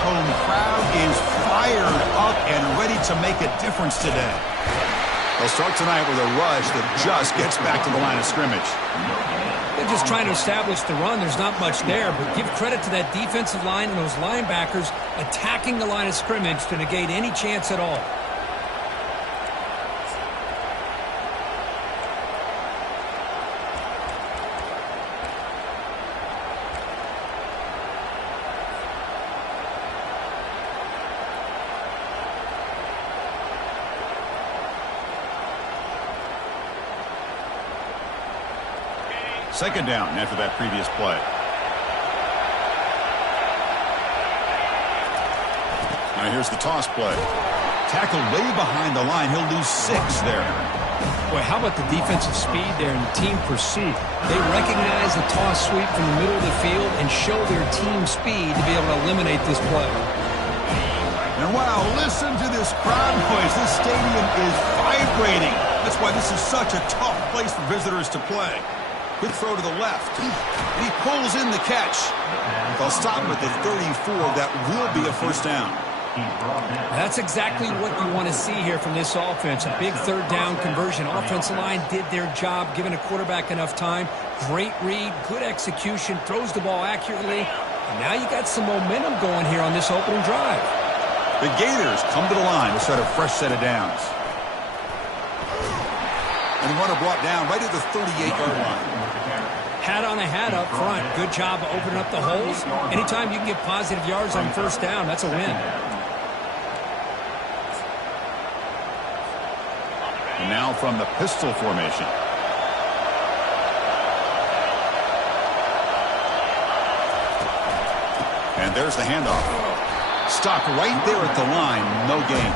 home crowd is fired up and ready to make a difference today. They'll start tonight with a rush that just gets back to the line of scrimmage. They're just trying to establish the run. There's not much there, but give credit to that defensive line and those linebackers attacking the line of scrimmage to negate any chance at all. Second down after that previous play. Now here's the toss play. Tackled way behind the line. He'll lose 6 there. Boy, how about the defensive speed there and the team pursuit? They recognize the toss sweep from the middle of the field and show their team speed to be able to eliminate this play. And wow, listen to this crowd noise. This stadium is vibrating. That's why this is such a tough place for visitors to play. Good throw to the left. And he pulls in the catch. They'll stop him at the 34. That will be a first down. That's exactly what you want to see here from this offense. A big third down conversion. Offensive line did their job, giving a quarterback enough time. Great read, good execution, throws the ball accurately. And now you got some momentum going here on this opening drive. The Gators come to the line to start a fresh set of downs. And the runner brought down right at the 38-yard line. Hat on a hat up front. Good job of opening up the holes. Anytime you can get positive yards on first down, that's a win. And now from the pistol formation. And there's the handoff. Stopped right there at the line. No gain.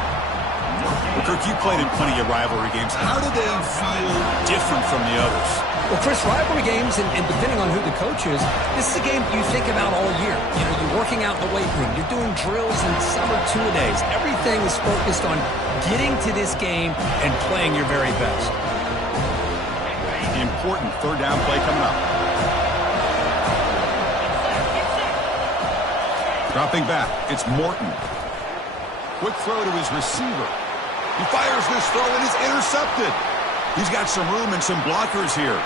Well, Kirk, you played in plenty of rivalry games. How do they feel different from the others? Well, Chris, rivalry games, and depending on who the coach is, this is a game you think about all year. You know, you're working out in the weight room. You're doing drills and summer two-a-days. Everything is focused on getting to this game and playing your very best. The important third down play coming up. Dropping back, it's Morton. Quick throw to his receiver. He fires this throw and is intercepted. He's got some room and some blockers here.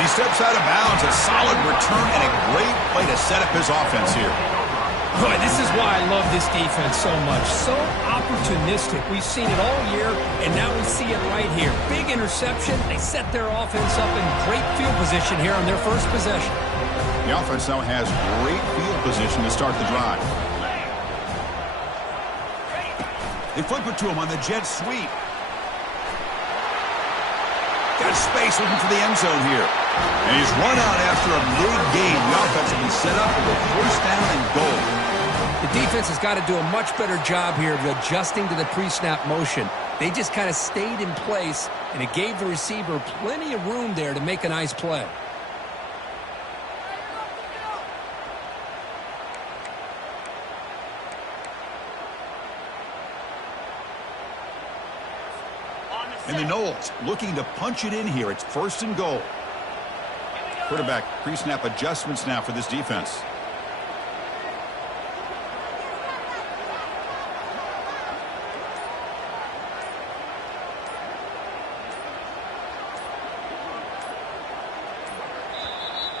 He steps out of bounds. A solid return and a great play to set up his offense here. Boy, this is why I love this defense so much. So opportunistic. We've seen it all year, and now we see it right here. Big interception. They set their offense up in great field position here on their first possession. The offense now has great field position to start the drive. They flip it to him on the jet sweep. Got space looking for the end zone here. And he's run out after a big gain. The offense will be set up with a first down and goal. The defense has got to do a much better job here of adjusting to the pre-snap motion. They just kind of stayed in place, and it gave the receiver plenty of room there to make a nice play. And the Noles looking to punch it in here. It's first and goal. Quarterback pre-snap adjustments now for this defense.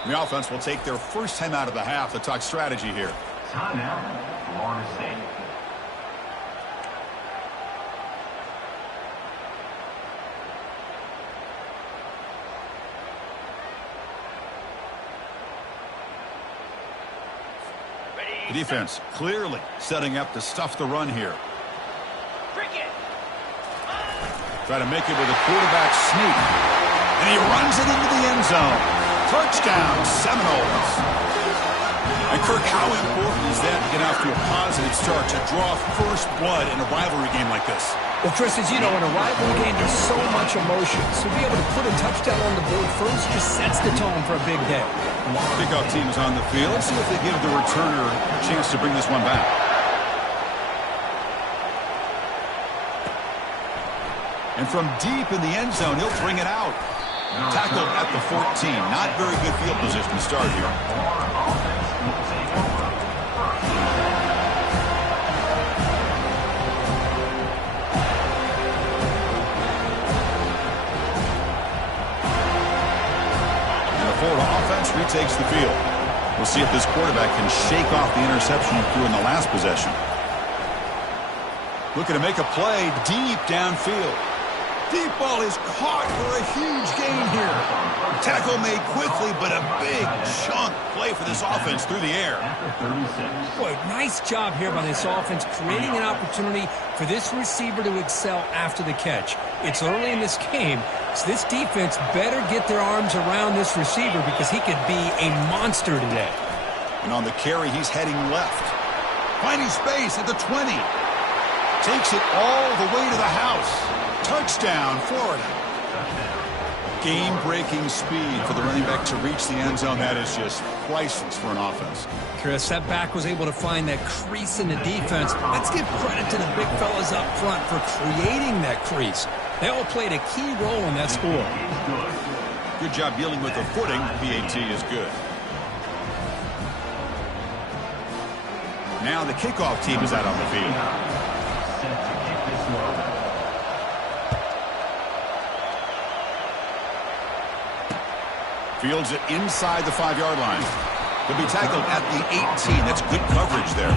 The offense will take their first time out of the half to talk strategy here. Timeout, Florida State. The defense clearly setting up to stuff the run here. Try to make it with a quarterback sneak. And he runs it into the end zone. Touchdown, Seminoles. And Kirk, how important is that to get off to a positive start to draw first blood in a rivalry game like this? Well, Chris, as you know, in a rivalry game, there's so much emotion. So to be able to put a touchdown on the board first just sets the tone for a big day. Kickoff team is on the field. Let's see if they give the returner a chance to bring this one back. And from deep in the end zone, he'll bring it out. Tackled at the 14. Not very good field position to start here. retakes the field. We'll see if this quarterback can shake off the interception he threw in the last possession. Looking to make a play deep downfield. Deep ball is caught for a huge gain here. Tackle made quickly, but a big chunk play for this offense through the air. Boy, nice job here by this offense, creating an opportunity for this receiver to excel after the catch. It's early in this game, so this defense better get their arms around this receiver because he could be a monster today. And on the carry, he's heading left. Finding space at the 20. Takes it all the way to the house. Touchdown, Florida. Game-breaking speed for the running back to reach the end zone. That is just priceless for an offense. Chris, that back was able to find that crease in the defense. Let's give credit to the big fellas up front for creating that crease. They all played a key role in that score. Good job dealing with the footing. PAT is good. Now the kickoff team is out on the field. Fields it inside the 5-yard line. He'll be tackled at the 18. That's good coverage there.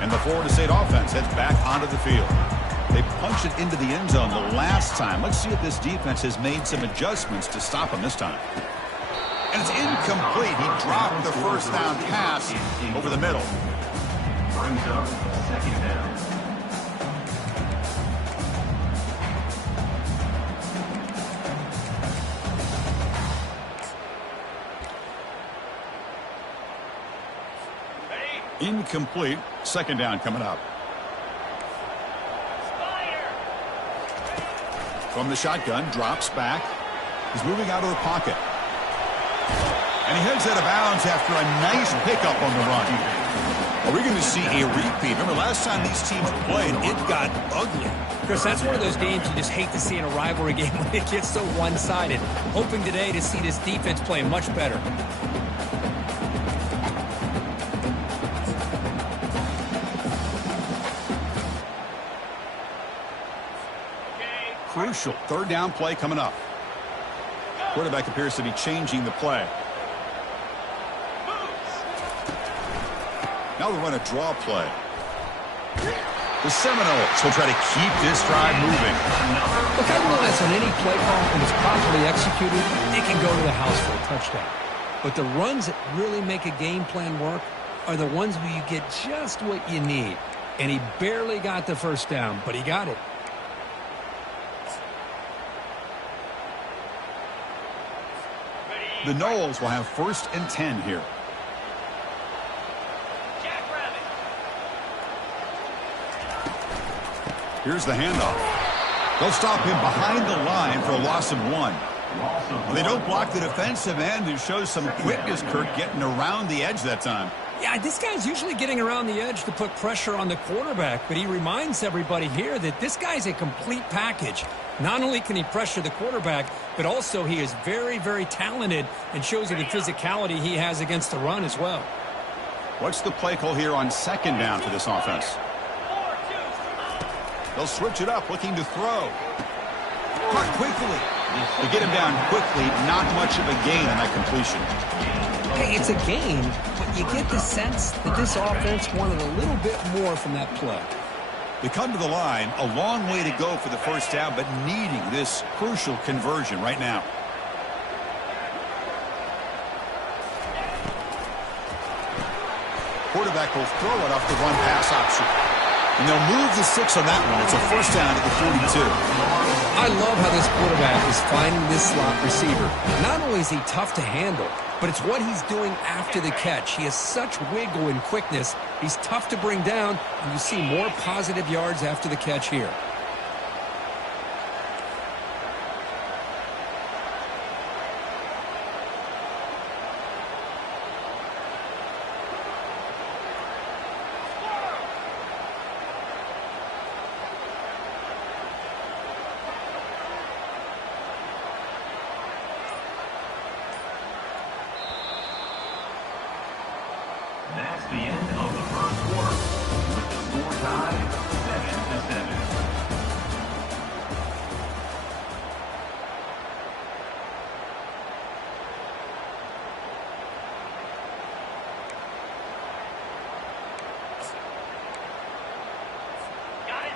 And the Florida State offense heads back onto the field. They punched it into the end zone the last time. Let's see if this defense has made some adjustments to stop him this time. And it's incomplete. He dropped the first down pass over the middle. Brings up second down. Incomplete. Second down coming up. From the shotgun, drops back. He's moving out of the pocket. And he heads out of bounds after a nice pickup on the run. Are we going to see a repeat? Remember, last time these teams played, it got ugly. Chris, that's one of those games you just hate to see in a rivalry game when it gets so one-sided. Hoping today to see this defense play much better. Crucial third down play coming up. Quarterback appears to be changing the play. Now we run a draw play. The Seminoles will try to keep this drive moving. Look, I realize on any play call, when it's properly executed, it can go to the house for a touchdown. But the runs that really make a game plan work are the ones where you get just what you need. And he barely got the first down, but he got it. The Noles will have 1st and 10 here. Here's the handoff. They'll stop him behind the line for a loss of 1. Well, they don't block the defensive end, who shows some quickness, Kirk, getting around the edge that time. Yeah, this guy's usually getting around the edge to put pressure on the quarterback, but he reminds everybody here that this guy's a complete package. Not only can he pressure the quarterback, but also he is very, very talented and shows you the physicality he has against the run as well. What's the play call here on second down for this offense? They'll switch it up, looking to throw. Caught quickly. To get him down quickly, not much of a gain on that completion. Hey, it's a gain, but you get the sense that this offense wanted a little bit more from that play. They come to the line, a long way to go for the first down, but needing this crucial conversion right now. Quarterback will throw it off the run-pass option. And they'll move the 6 on that one. It's a first down at the 42. I love how this quarterback is finding this slot receiver. Not only is he tough to handle, but it's what he's doing after the catch. He has such wiggle and quickness. He's tough to bring down, and you see more positive yards after the catch here. That's the end of the first quarter. With the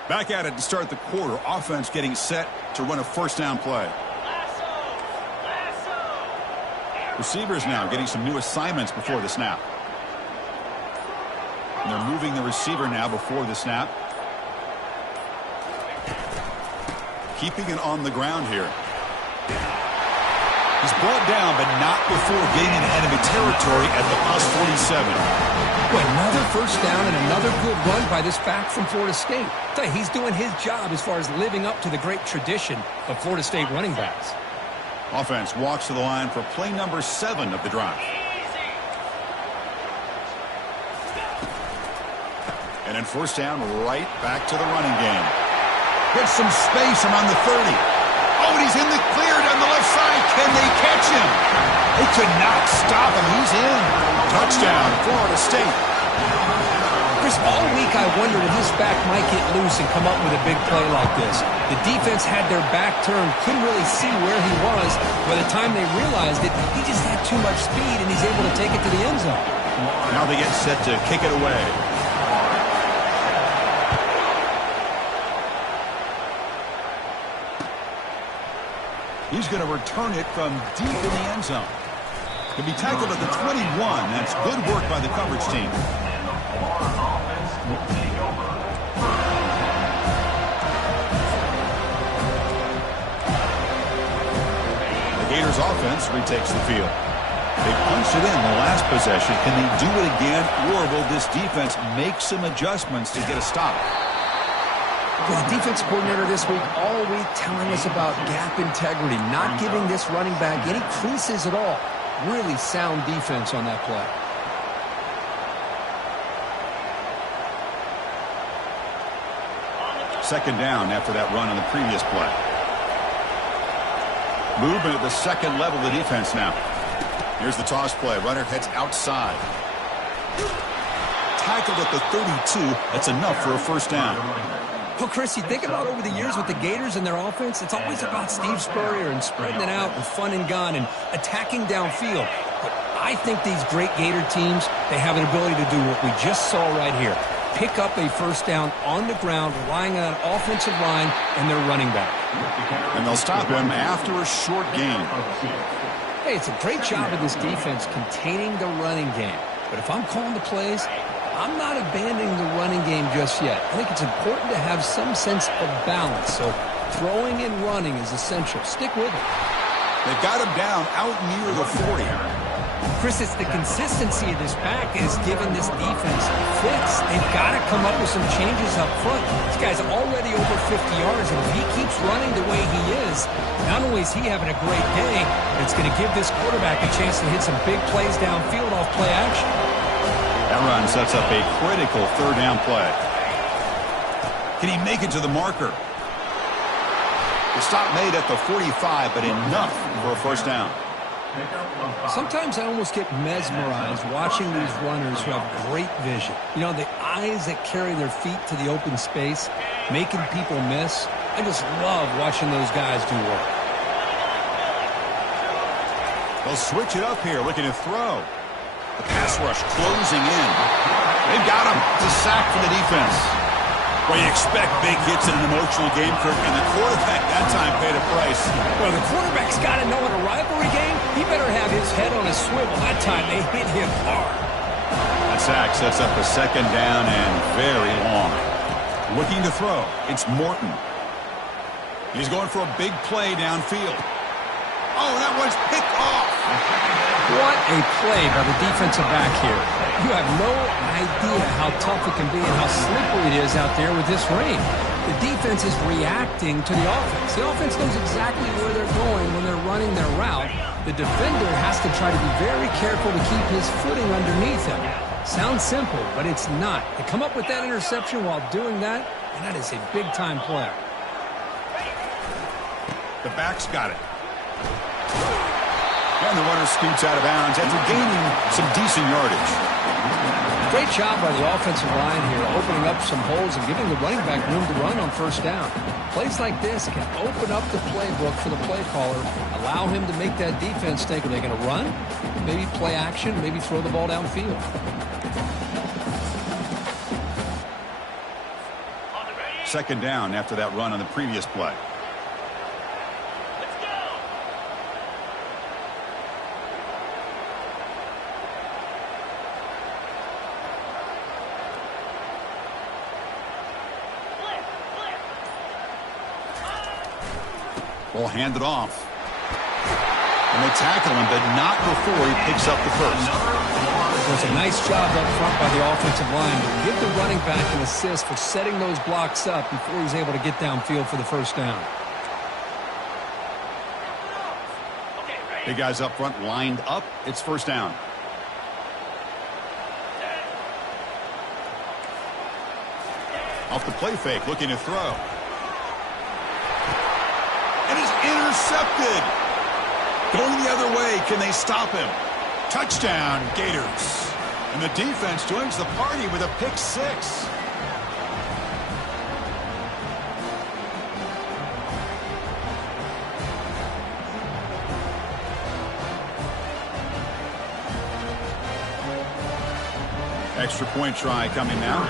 Back at it to start the quarter. Offense getting set to run a first down play. Receivers now getting some new assignments before the snap. And they're moving the receiver now before the snap. Keeping it on the ground here. He's brought down, but not before getting into enemy territory at the +47. Well, another first down and another good run by this back from Florida State. He's doing his job as far as living up to the great tradition of Florida State running backs. Offense walks to the line for play number 7 of the drive. And then first down, right back to the running game. Gets some space around the 30. Oh, and he's in the clear down the left side. Can they catch him? They could not stop him. He's in. Touchdown, Florida State. Chris, all week I wondered if this back might get loose and come up with a big play like this. The defense had their back turned, couldn't really see where he was. By the time they realized it, he just had too much speed, and he's able to take it to the end zone. Now they get set to kick it away. He's going to return it from deep in the end zone. He'll be tackled at the 21. That's good work by the coverage team. The Gators offense retakes the field. They punched it in the last possession. Can they do it again, or will this defense make some adjustments to get a stop? The defense coordinator this week, all week, telling us about gap integrity, not giving this running back any creases at all. Really sound defense on that play. Second down after that run on the previous play. Movement at the second level of the defense now. Here's the toss play. Runner heads outside. Tackled at the 32. That's enough for a first down. Well, Chris, you think about over the years with the Gators and their offense, it's always about Steve Spurrier and spreading it out and fun and gun and attacking downfield. But I think these great Gator teams, they have an ability to do what we just saw right here. Pick up a first down on the ground, relying on an offensive line and their running back. And they'll stop him after a short gain. Hey, it's a great job of this defense containing the running game. But if I'm calling the plays, I'm not abandoning the running game just yet. I think it's important to have some sense of balance. So throwing and running is essential. Stick with it. They've got him down out near the 40. Chris, it's the consistency of this back that is giving this defense fits. They've got to come up with some changes up front. This guy's already over 50 yards, and if he keeps running the way he is, not only is he having a great day, but it's going to give this quarterback a chance to hit some big plays downfield off play action. That run sets up a critical third down play. Can he make it to the marker? The stop made at the 45, but enough for a first down. Sometimes I almost get mesmerized watching these runners who have great vision. You know, the eyes that carry their feet to the open space, making people miss. I just love watching those guys do work. They'll switch it up here, looking to throw. The pass rush closing in. They've got him. It's a sack for the defense. Well, you expect big hits in an emotional game, Kirk, and the quarterback that time paid a price. Well, the quarterback's got to know in a rivalry game, he better have his head on a swivel. That time they hit him hard. That sack sets up a second down and very long. Looking to throw. It's Morton. He's going for a big play downfield. Oh, that one's picked off. What a play by the defensive back here. You have no idea how tough it can be and how slippery it is out there with this rain. The defense is reacting to the offense. The offense knows exactly where they're going when they're running their route. The defender has to try to be very careful to keep his footing underneath him. Sounds simple, but it's not. To come up with that interception while doing that, and that is a big-time play. The back's got it. And the runner scoots out of bounds after gaining some decent yardage. Great job by the offensive line here, opening up some holes and giving the running back room to run on first down. Plays like this can open up the playbook for the play caller, allow him to make that defense think, are they going to run? Maybe play action, maybe throw the ball downfield. second down after that run on the previous play. Ball handed off. And they tackle him, but not before he picks up the first. It was a nice job up front by the offensive line to give the running back an assist for setting those blocks up before he was able to get downfield for the first down. Big guys up front lined up. It's first down. Off the play fake, looking to throw. And is intercepted. Going the other way, can they stop him? Touchdown, Gators. And the defense joins the party with a pick six. Extra point try coming now.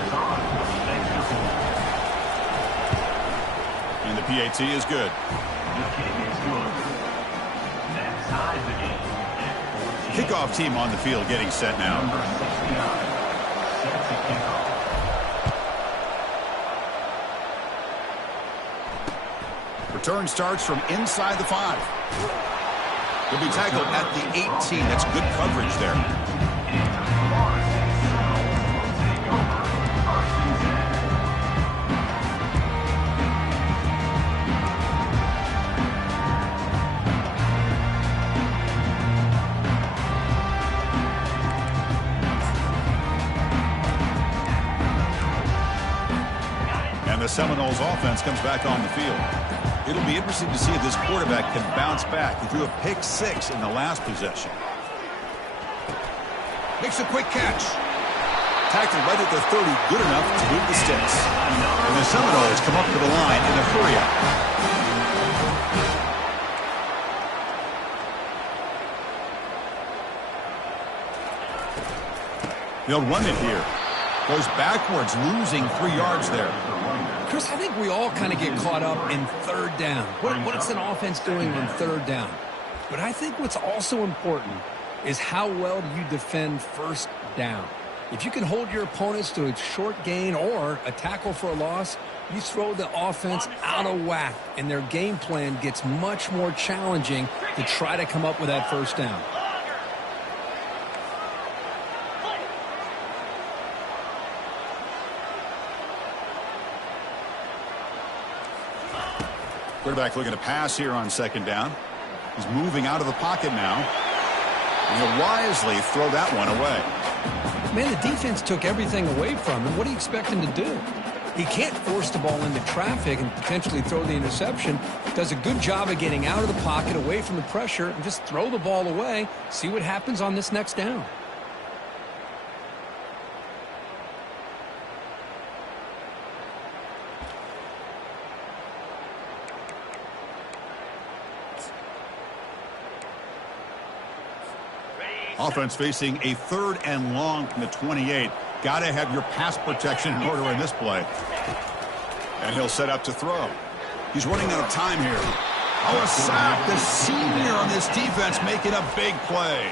And the PAT is good. Kickoff team on the field getting set now. Return starts from inside the 5. He'll be tackled at the 18. That's good coverage there. The Seminoles offense comes back on the field. It'll be interesting to see if this quarterback can bounce back. He threw a pick six in the last possession. Makes a quick catch. Tackled right at the 30, good enough to move the sticks. And the Seminoles come up to the line in a hurry-up. They'll run it here. Goes backwards, losing 3 yards there. Chris, I think we all kind of get caught up in third down. What's an offense doing on third down? But I think what's also important is how well do you defend first down. If you can hold your opponents to a short gain or a tackle for a loss, you throw the offense out of whack, and their game plan gets much more challenging to try to come up with that first down. Quarterback looking to pass here on second down. He's moving out of the pocket now. And he'll wisely throw that one away. Man, the defense took everything away from him. What do you expect him to do? He can't force the ball into traffic and potentially throw the interception. Does a good job of getting out of the pocket, away from the pressure, and just throw the ball away. See what happens on this next down. Offense facing a 3rd and long from the 28. Got to have your pass protection in order in this play. And he'll set up to throw. He's running out of time here. Oh, a sack. The senior on this defense making a big play.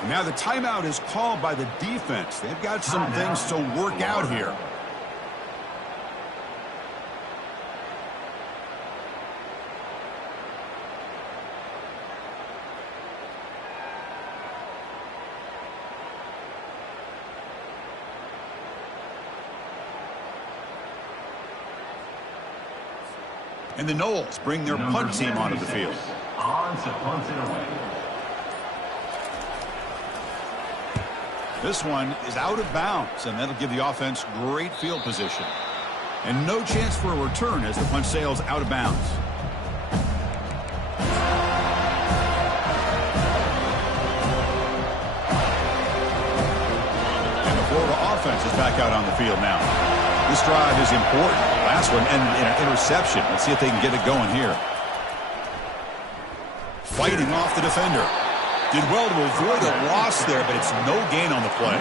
And now the timeout is called by the defense. They've got some things to work out here. And the Noles bring their punt team onto the field. On to punt it away. This one is out of bounds, and that'll give the offense great field position. And no chance for a return as the punt sails out of bounds. And the Florida offense is back out on the field now. This drive is important. Last one, and an interception. Let's see if they can get it going here. Fighting off the defender. Did well to avoid a loss there, but it's no gain on the play.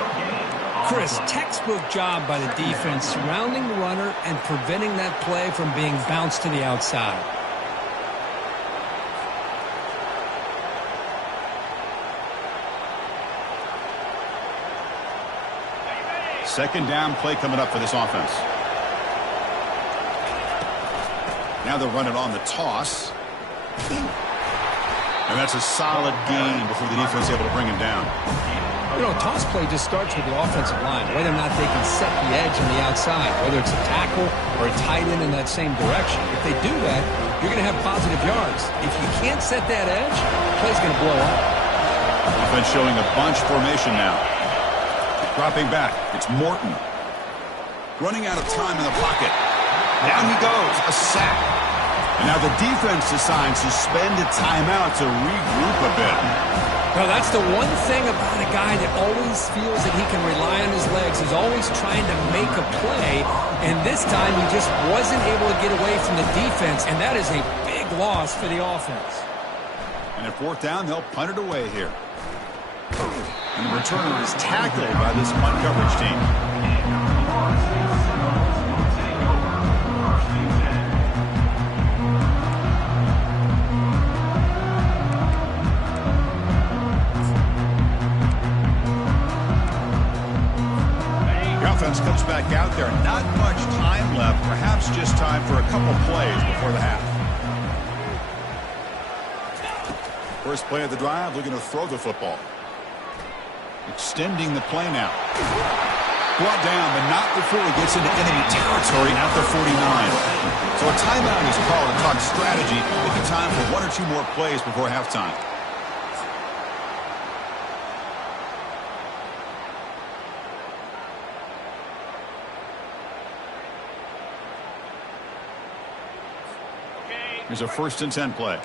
Chris, textbook job by the defense surrounding the runner and preventing that play from being bounced to the outside. Second down play coming up for this offense. Now they'll run it on the toss. And that's a solid gain before the defense is able to bring him down. You know, a toss play just starts with the offensive line, whether or not they can set the edge on the outside, whether it's a tackle or a tight end in that same direction. If they do that, you're going to have positive yards. If you can't set that edge, the play's going to blow up. Offense showing a bunch formation now. Dropping back. It's Morton. Running out of time in the pocket. Down he goes. A sack. And now the defense decides to spend a timeout to regroup a bit. Well, that's the one thing about a guy that always feels that he can rely on his legs. He's always trying to make a play. And this time he just wasn't able to get away from the defense. And that is a big loss for the offense. And at fourth down, they'll punt it away here. And the returner is tackled by this punt coverage team. The offense comes back out there. Not much time left. Perhaps just time for a couple plays before the half. First play of the drive, looking to throw the football. Extending the play now. Brought down, but not before he gets into enemy territory at the 49. So a timeout is called to talk strategy. Making time for one or two more plays before halftime. Here's a 1st and 10 play.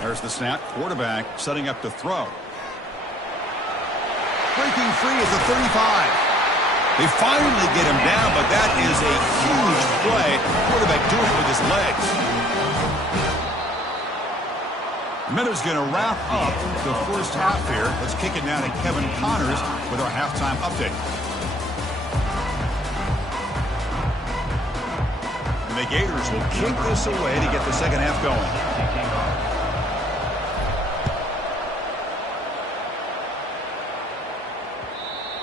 There's the snap. Quarterback setting up to throw. Breaking free at the 35. They finally get him down, but that is a huge play. Quarterback doing it with his legs. Minutes going to wrap up the first half here. Let's kick it down to Kevin Connors with our halftime update. And the Gators will kick this away to get the second half going.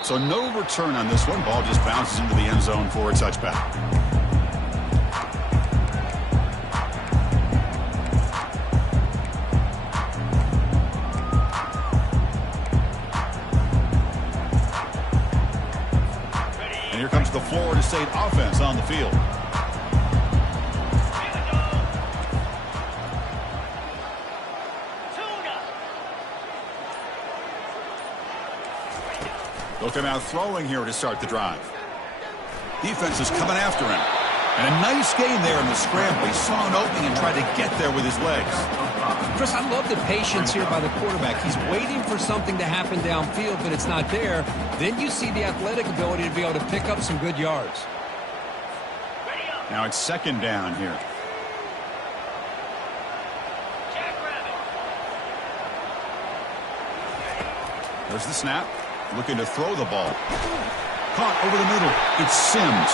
So no return on this one. Ball just bounces into the end zone for a touchback. And here comes the Florida State offense on the field. Looking out throwing here to start the drive. Defense is coming after him. And a nice gain there in the scramble. He saw an opening and tried to get there with his legs. Chris, I love the patience here by the quarterback. He's waiting for something to happen downfield, but it's not there. Then you see the athletic ability to be able to pick up some good yards. Now it's second down here. There's the snap. Looking to throw the ball. Caught over the middle. It's Sims.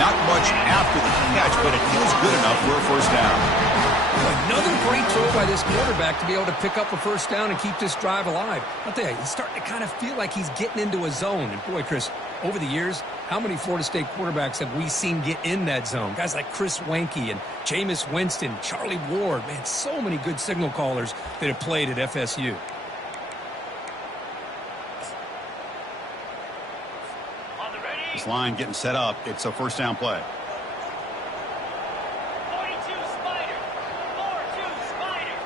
Not much after the catch, but it is good enough for a first down. Another great throw by this quarterback to be able to pick up a first down and keep this drive alive. I'll tell you, he's starting to kind of feel like he's getting into a zone. And boy, Chris, over the years, how many Florida State quarterbacks have we seen get in that zone? Guys like Chris Wenke and Jameis Winston, Charlie Ward. Man, so many good signal callers that have played at FSU. This line getting set up. It's a first down play. 42 Spider. 4-2 Spider.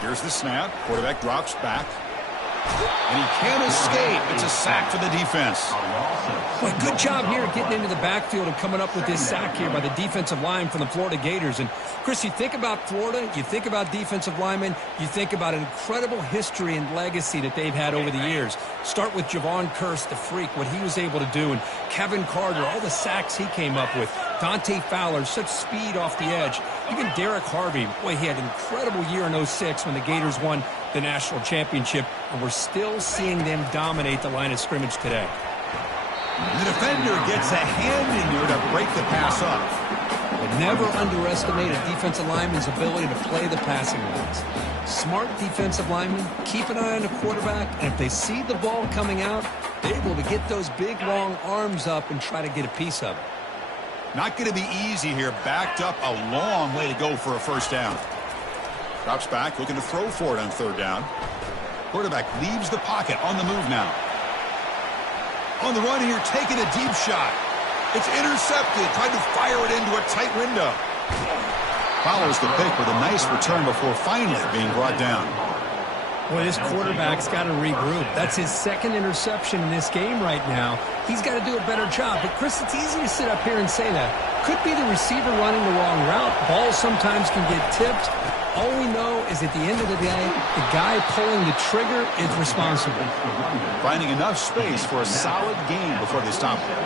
Here's the snap. Quarterback drops back. And he can't escape. It's a sack for the defense. Boy, good job here getting into the backfield and coming up with this sack here by the defensive line from the Florida Gators. And, Chris, you think about Florida, you think about defensive linemen, you think about an incredible history and legacy that they've had over the years. Start with Javon Kearse, the freak, what he was able to do, and Kevin Carter, all the sacks he came up with. Dante Fowler, such speed off the edge. Even Derek Harvey, boy, he had an incredible year in 06 when the Gators won the national championship, and we're still seeing them dominate the line of scrimmage today. The defender gets a hand in there to break the pass up. But never underestimate a defensive lineman's ability to play the passing lanes. Smart defensive linemen keep an eye on the quarterback, and if they see the ball coming out, they're able to get those big, long arms up and try to get a piece of it. Not going to be easy here. Backed up a long way to go for a first down. Drops back, looking to throw for it on third down. Quarterback leaves the pocket, on the move now. On the run here, taking a deep shot. It's intercepted, tried to fire it into a tight window. Follows the pick with a nice return before finally being brought down. Boy, this quarterback's got to regroup. That's his second interception in this game right now. He's got to do a better job. But, Chris, it's easy to sit up here and say that. Could be the receiver running the wrong route. Balls sometimes can get tipped. All we know is at the end of the day, the guy pulling the trigger is responsible. Finding enough space for a solid gain before they stop it.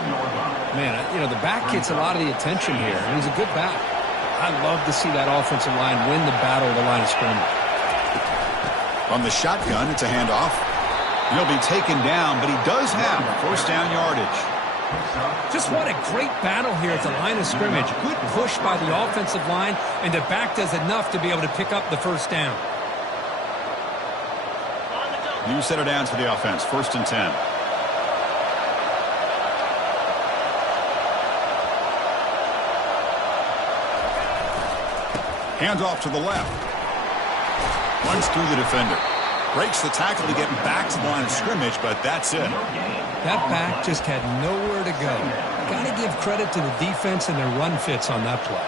Man, you know, the back gets a lot of the attention here, and he's a good back. I love to see that offensive line win the battle of the line of scrimmage. On the shotgun, it's a handoff. He'll be taken down, but he does have first down yardage. Just what a great battle here at the line of scrimmage. Good push by the offensive line, and the back does enough to be able to pick up the first down. New set of downs for the offense, 1st and 10. Hands off to the left. Runs through the defender. Breaks the tackle to get back to the line of scrimmage, but that's it. That back just had nowhere to go. Got to give credit to the defense and their run fits on that play.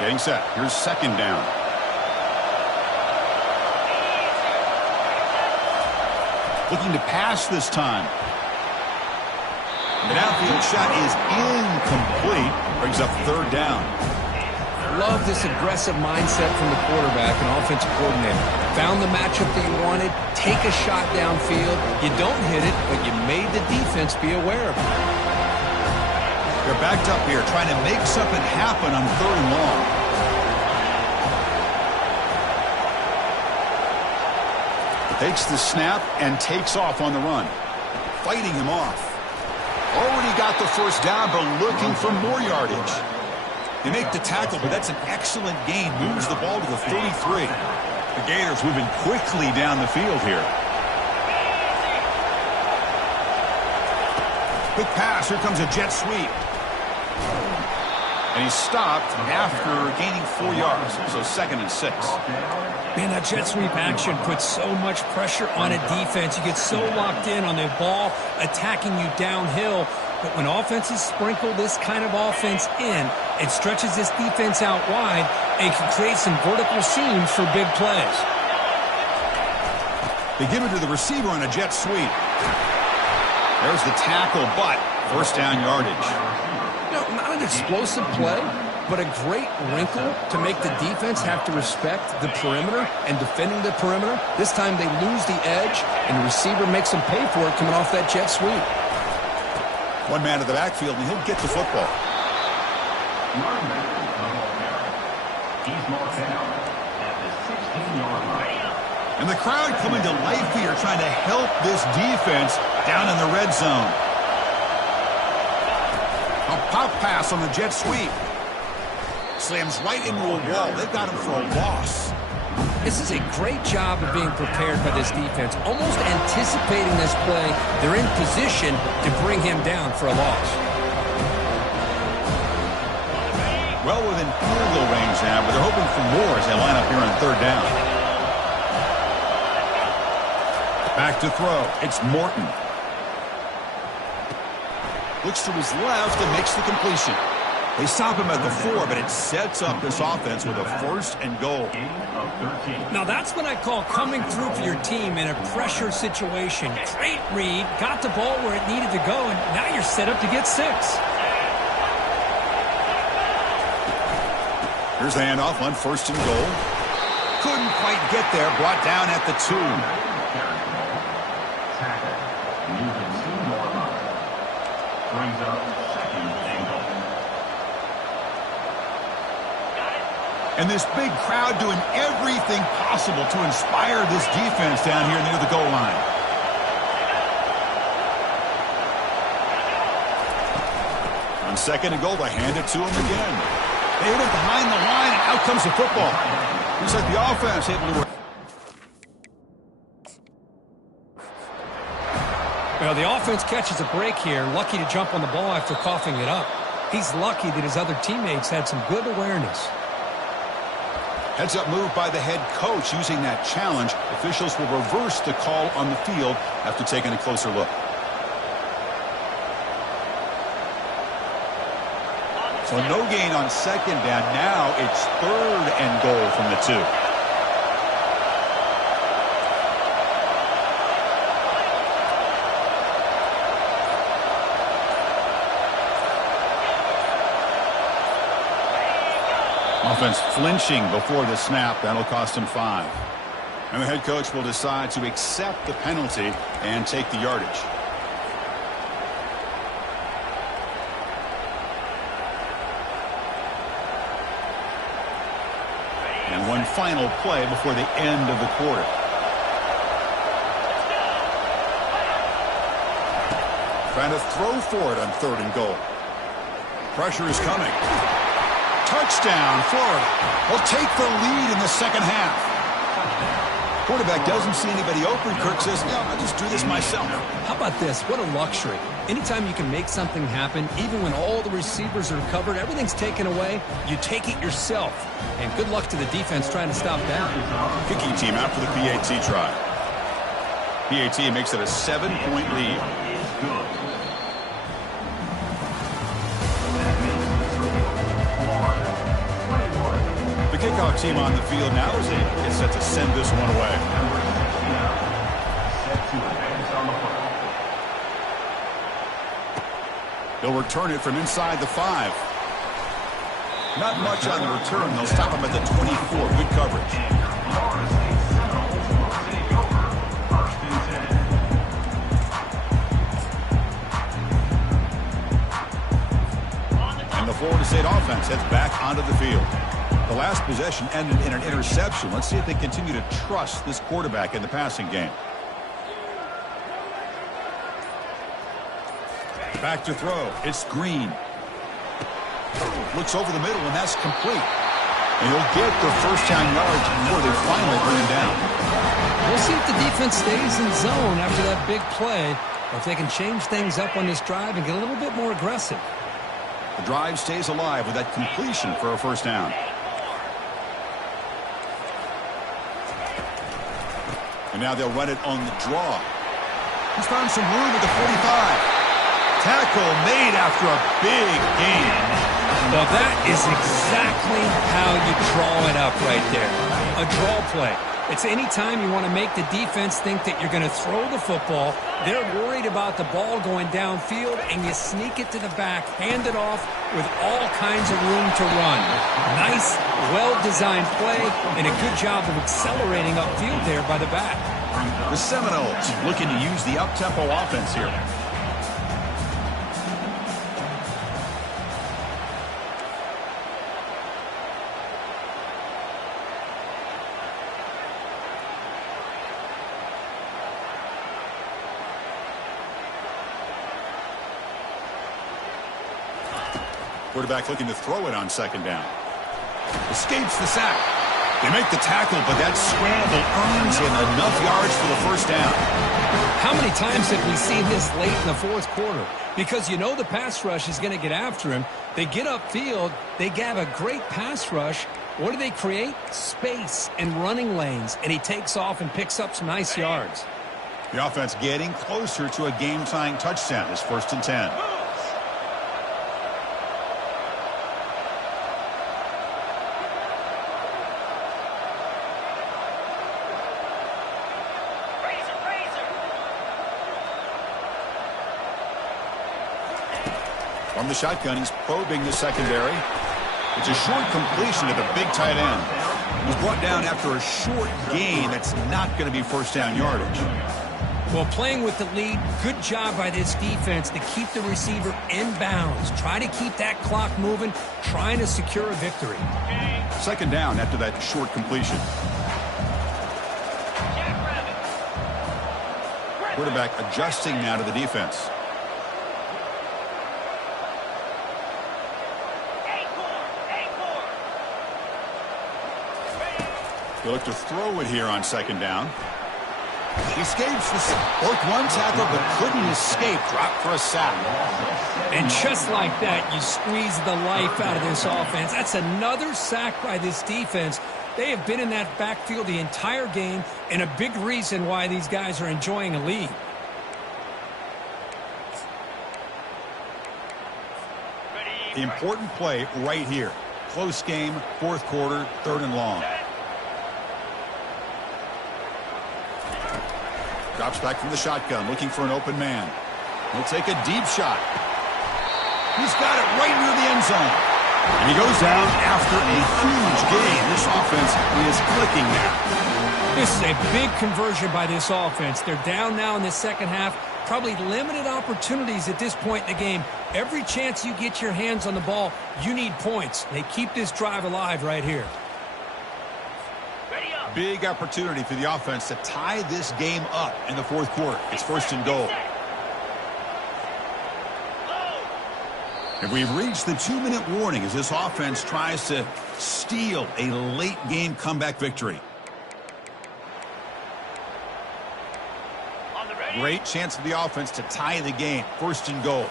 Getting set. Here's 2nd down. Looking to pass this time. The downfield shot is incomplete. Brings up 3rd down. Love this aggressive mindset from the quarterback and offensive coordinator. Found the matchup that you wanted. Take a shot downfield. You don't hit it, but you made the defense be aware of it. They're backed up here, trying to make something happen on 3rd and long. Takes the snap and takes off on the run. Fighting him off. Already got the first down, but looking for more yardage. They make the tackle, but that's an excellent gain. Moves the ball to the 33. The Gators moving quickly down the field here. Quick pass. Here comes a jet sweep. And he's stopped after gaining 4 yards. So 2nd and 6. Man, that jet sweep action puts so much pressure on a defense. You get so locked in on the ball attacking you downhill. But when offenses sprinkle this kind of offense in, it stretches this defense out wide and can create some vertical seams for big plays. They give it to the receiver on a jet sweep. There's the tackle, but first down yardage. You know, not an explosive play, but a great wrinkle to make the defense have to respect the perimeter and defending the perimeter. This time they lose the edge, and the receiver makes them pay for it coming off that jet sweep. One man to the backfield, and he'll get the football. He's marked down at the 16-yard line. And the crowd coming to life here, trying to help this defense down in the red zone. A pop pass on the jet sweep. Slams right into a wall. They've got him for a loss. This is a great job of being prepared by this defense. Almost anticipating this play, they're in position to bring him down for a loss. Well within field goal range now, but they're hoping for more as they line up here on 3rd down. Back to throw. It's Morton. Looks to his left and makes the completion. They stop him at the 4, but it sets up this offense with a 1st and goal. Now that's what I call coming through for your team in a pressure situation. Great read, got the ball where it needed to go, and now you're set up to get 6. Here's the handoff on 1st and goal. Couldn't quite get there, brought down at the 2. Brings up 2nd and goal. And this big crowd doing everything possible to inspire this defense down here near the goal line. On 2nd and goal, they hand it to him again. They hit it behind the line, and out comes the football. Looks like the offense able to... Well, the offense catches a break here, lucky to jump on the ball after coughing it up. He's lucky that his other teammates had some good awareness. Heads-up move by the head coach using that challenge. Officials will reverse the call on the field after taking a closer look. So no gain on 2nd down. Now it's 3rd and goal from the 2. Offense flinching before the snap. That'll cost him 5. And the head coach will decide to accept the penalty and take the yardage. And one final play before the end of the quarter. Trying to throw for it on 3rd and goal. Pressure is coming. Touchdown, Florida. Will take the lead in the 2nd half. Quarterback doesn't see anybody open. Kirk says, no, I'll just do this myself. How about this? What a luxury. Anytime you can make something happen, even when all the receivers are covered, everything's taken away, you take it yourself. And good luck to the defense trying to stop that. Kicking team after the PAT try. PAT makes it a 7-point lead. The kickoff team on the field now is set to send this one away. They'll return it from inside the 5. Not much on the return. They'll stop him at the 24. Good coverage. And the Florida State offense heads back onto the field. The last possession ended in an interception. Let's see if they continue to trust this quarterback in the passing game. Back to throw. It's Green. Looks over the middle, and that's complete. And he'll get the 1st-down yards before they finally bring him down. We'll see if the defense stays in zone after that big play, or if they can change things up on this drive and get a little bit more aggressive. The drive stays alive with that completion for a 1st down. And now they'll run it on the draw. He's found some room at the 45. Tackle made after a big gain. Well, that is exactly how you draw it up right there. A draw play. It's any time you want to make the defense think that you're going to throw the football. They're worried about the ball going downfield, and you sneak it to the back, hand it off with all kinds of room to run. Nice, well-designed play, and a good job of accelerating upfield there by the back. The Seminoles looking to use the up-tempo offense here. Quarterback looking to throw it on 2nd down. Escapes the sack. They make the tackle, but that scramble earns him enough yards for the 1st down. How many times have we seen this late in the 4th quarter? Because you know the pass rush is going to get after him. They get upfield. They have a great pass rush. What do they create? Space and running lanes. And he takes off and picks up some nice yards. The offense getting closer to a game-tying touchdown. It's 1st and 10. From the shotgun, he's probing the secondary. It's a short completion to the big tight end. He's brought down after a short gain. That's not going to be first down yardage. Well, playing with the lead, good job by this defense to keep the receiver in bounds. Try to keep that clock moving, trying to secure a victory. Second down after that short completion. Quarterback adjusting now to the defense. He'll look to throw it here on second down. He escapes the worked one tackle but couldn't escape. Dropped for a sack. And just like that, you squeeze the life out of this offense. That's another sack by this defense. They have been in that backfield the entire game, and a big reason why these guys are enjoying a lead. The important play right here. Close game, fourth quarter, third and long. Drops back from the shotgun, looking for an open man. He'll take a deep shot. He's got it right near the end zone. And he goes down after a huge gain. This offense is clicking now. This is a big conversion by this offense. They're down now in the second half. Probably limited opportunities at this point in the game. Every chance you get your hands on the ball, you need points. They keep this drive alive right here. Big opportunity for the offense to tie this game up in the fourth quarter. It's first and goal. And we've reached the 2-minute warning as this offense tries to steal a late game comeback victory. Great chance for the offense to tie the game. First and goal.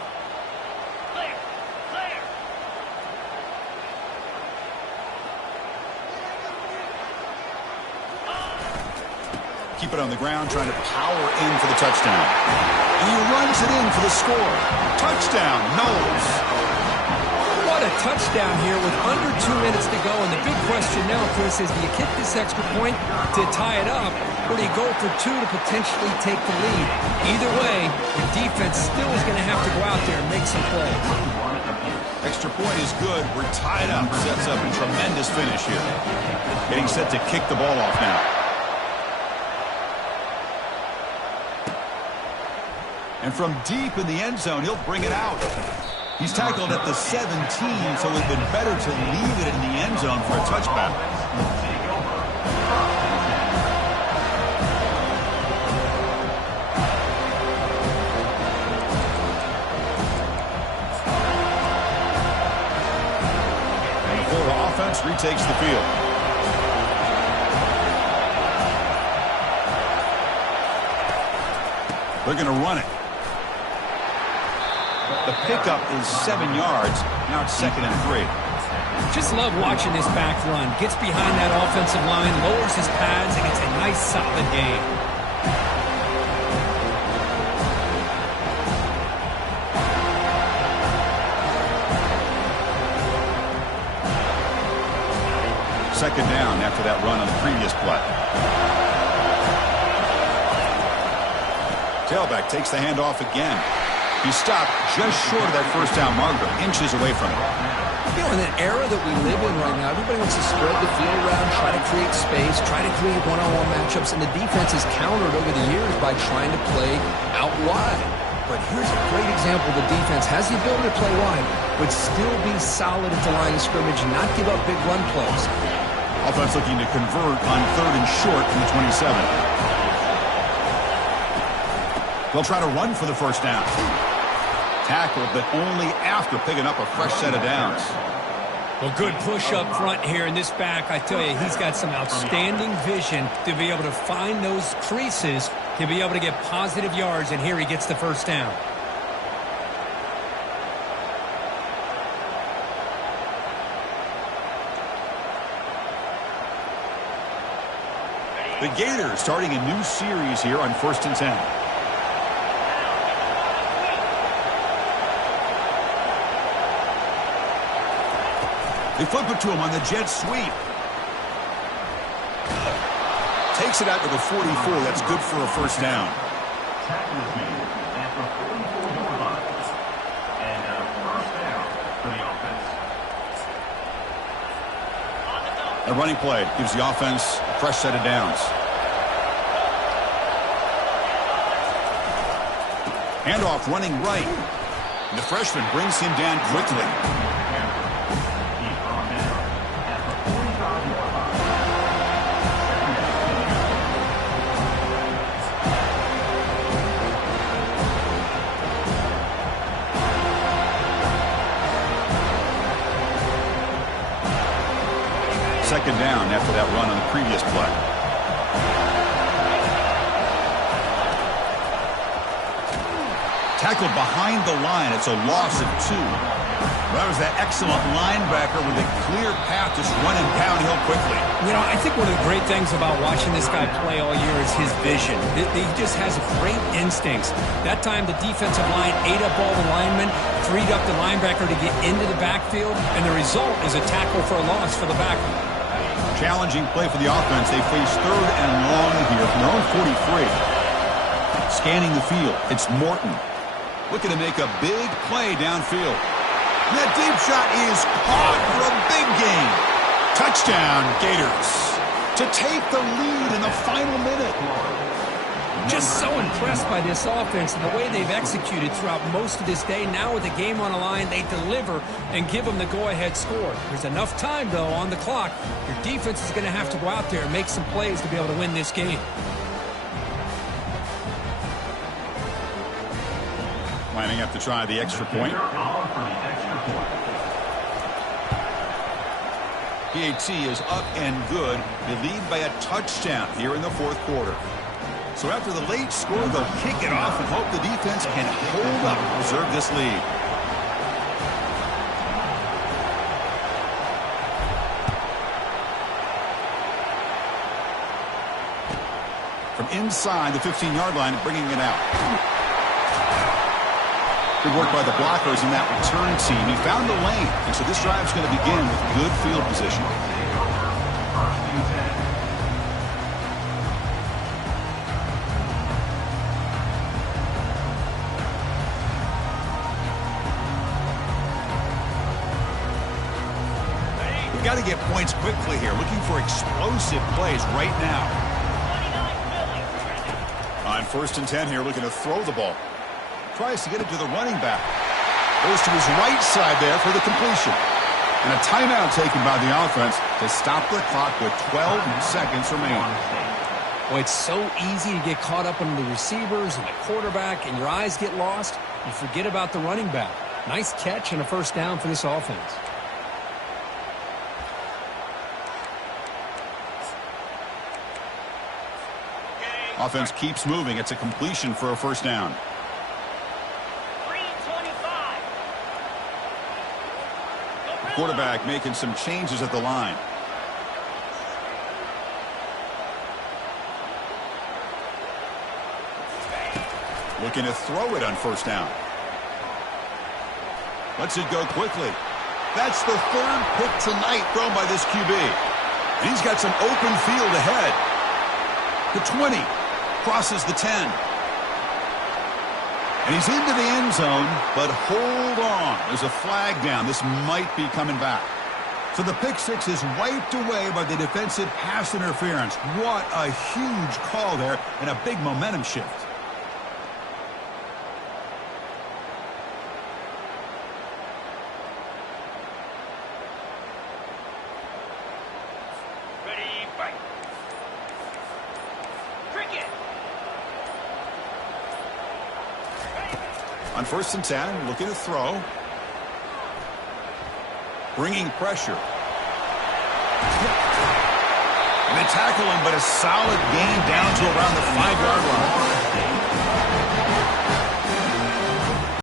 Keep it on the ground, trying to power in for the touchdown. And he runs it in for the score. Touchdown, Knowles. What a touchdown here with under 2 minutes to go. And the big question now, Chris, is do you kick this extra point to tie it up, or do you go for two to potentially take the lead? Either way, the defense still is going to have to go out there and make some plays. Extra point is good. We're tied up. Sets up a tremendous finish here. Getting set to kick the ball off now. And from deep in the end zone, he'll bring it out. He's tackled at the 17, so it would have been better to leave it in the end zone for a touchback. And the Florida offense retakes the field. They're going to run it. The pickup is 7 yards. Now it's 2nd and 3. Just love watching this back run. Gets behind that offensive line, lowers his pads, and gets a nice solid gain. Second down after that run on the previous play. Tailback takes the handoff again. He stopped just short of that first down marker, inches away from it. You know, in an era that we live in right now, everybody wants to spread the field around, try to create space, try to create one-on-one matchups, and the defense has countered over the years by trying to play out wide. But here's a great example. The defense has the ability to play wide, but still be solid at the line of scrimmage and not give up big run plays. Offense looking to convert on 3rd and short from the 27. They'll try to run for the first down. Tackled, but only after picking up a fresh set of downs. Well, good push up front here in this back. I tell you, he's got some outstanding vision to be able to find those creases, to be able to get positive yards, and here he gets the first down. The Gators starting a new series here on 1st and 10. They flip it to him on the jet sweep. Takes it out to the 44. That's good for a first down. Tackle is made at the 44-yard line. And first A running play gives the offense a fresh set of downs. Handoff running right. And the freshman brings him down quickly. Second down after that run on the previous play. Tackled behind the line. It's a loss of 2. That was that excellent linebacker with a clear path just running downhill quickly. You know, I think one of the great things about watching this guy play all year is his vision. He just has great instincts. That time the defensive line ate up all the linemen, freed up the linebacker to get into the backfield, and the result is a tackle for a loss for the backer. Challenging play for the offense. They face third and long here from their own 43. Scanning the field. It's Morton. Looking to make a big play downfield. And that deep shot is caught for a big gain. Touchdown, Gators. To take the lead in the final minute. Just so impressed by this offense and the way they've executed throughout most of this day. Now with the game on the line, they deliver and give them the go-ahead score. There's enough time, though, on the clock. Your defense is going to have to go out there and make some plays to be able to win this game. Lining up to try the extra point. PAT is up and good. They lead by a touchdown here in the fourth quarter. So after the late score, they'll kick it off and hope the defense can hold up and preserve this lead. From inside the 15-yard line, bringing it out. Good work by the blockers in that return team. He found the lane, and so this drive's going to begin with good field position. We've got to get points quickly here. Looking for explosive plays right now. On 1st and 10 here, looking to throw the ball. Tries to get it to the running back. Goes to his right side there for the completion. And a timeout taken by the offense to stop the clock with 12 seconds remaining. Well, it's so easy to get caught up on the receivers and the quarterback, and your eyes get lost. You forget about the running back. Nice catch and a first down for this offense. Offense keeps moving. It's a completion for a first down. Quarterback making some changes at the line. Looking to throw it on first down. Lets it go quickly. That's the 3rd pick tonight thrown by this QB. And he's got some open field ahead. The 20 crosses the 10. And he's into the end zone, but hold on. There's a flag down. This might be coming back. So the pick six is wiped away by the defensive pass interference. What a huge call there and a big momentum shift. Ready, fight. Cricket. On 1st and 10, looking to throw. Bringing pressure. And they tackle him, but a solid gain down to around the 5-yard line.